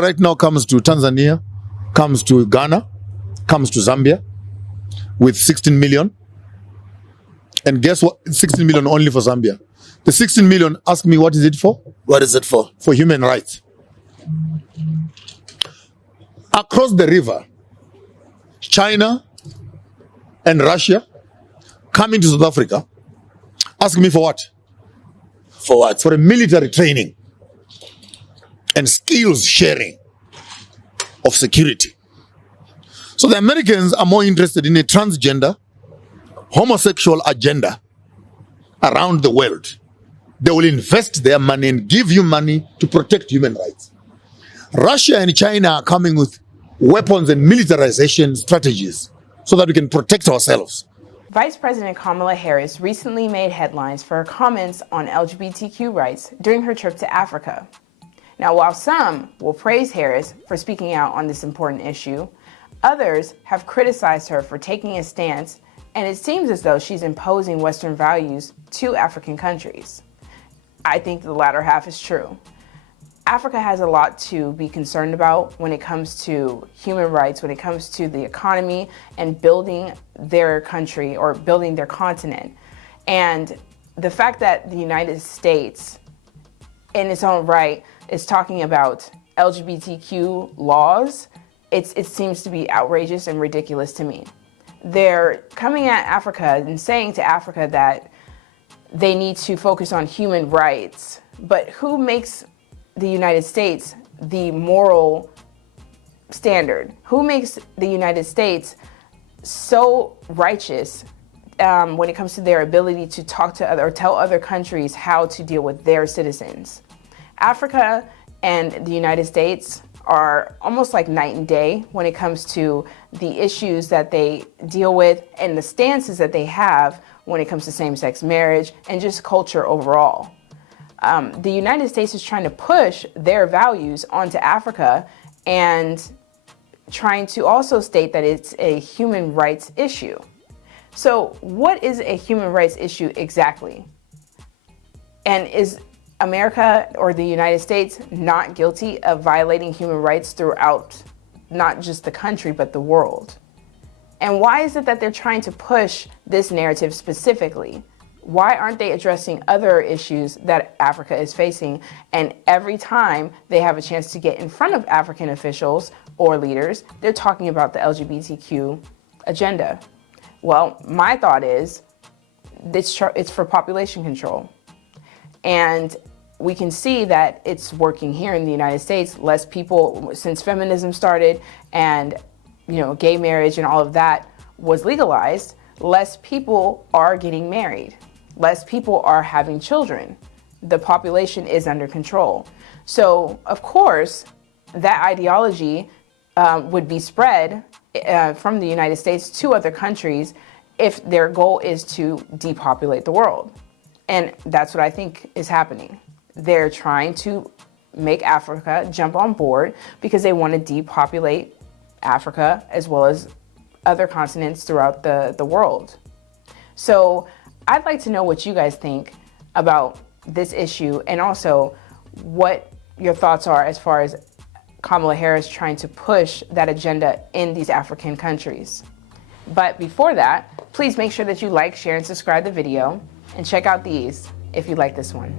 Russia right now comes to Tanzania, comes to Ghana, comes to Zambia with 16 million. And guess what? 16 million only for Zambia. The 16 million, ask me, what is it for? What is it for? For human rights. Across the river, China and Russia coming to South Africa, ask me for what? For what? For a military training and skills sharing of security. So the Americans are more interested in a transgender, homosexual agenda around the world. They will invest their money and give you money to protect human rights. Russia and China are coming with weapons and militarization strategies so that we can protect ourselves. Vice President Kamala Harris recently made headlines for her comments on LGBTQ rights during her trip to Africa. Now, while some will praise Harris for speaking out on this important issue, others have criticized her for taking a stance, and it seems as though she's imposing Western values to African countries. I think the latter half is true. Africa has a lot to be concerned about when it comes to human rights, when it comes to the economy and building their country or building their continent. And the fact that the United States, in its own right, is talking about LGBTQ laws, it seems to be outrageous and ridiculous to me. They're coming at Africa and saying to Africa that they need to focus on human rights, but who makes the United States the moral standard? Who makes the United States so righteous when it comes to their ability to talk to other or tell other countries how to deal with their citizens? Africa and the United States are almost like night and day when it comes to the issues that they deal with and the stances that they have when it comes to same-sex marriage and just culture overall. The United States is trying to push their values onto Africa and trying to also state that it's a human rights issue. So what is a human rights issue exactly? And is America or the United States not guilty of violating human rights throughout not just the country, but the world? And why is it that they're trying to push this narrative specifically? Why aren't they addressing other issues that Africa is facing? And every time they have a chance to get in front of African officials or leaders, they're talking about the LGBTQ agenda. Well, my thought is it's for population control. And we can see that it's working here in the United States. Less people, since feminism started and gay marriage and all of that was legalized, less people are getting married. Less people are having children. The population is under control. So, of course, that ideology would be spread from the United States to other countries if their goal is to depopulate the world. And that's what I think is happening. They're trying to make Africa jump on board because they want to depopulate Africa as well as other continents throughout the world. So I'd like to know what you guys think about this issue and also what your thoughts are as far as Kamala Harris trying to push that agenda in these African countries. But before that, please make sure that you like, share, and subscribe the video, and check out these if you like this one.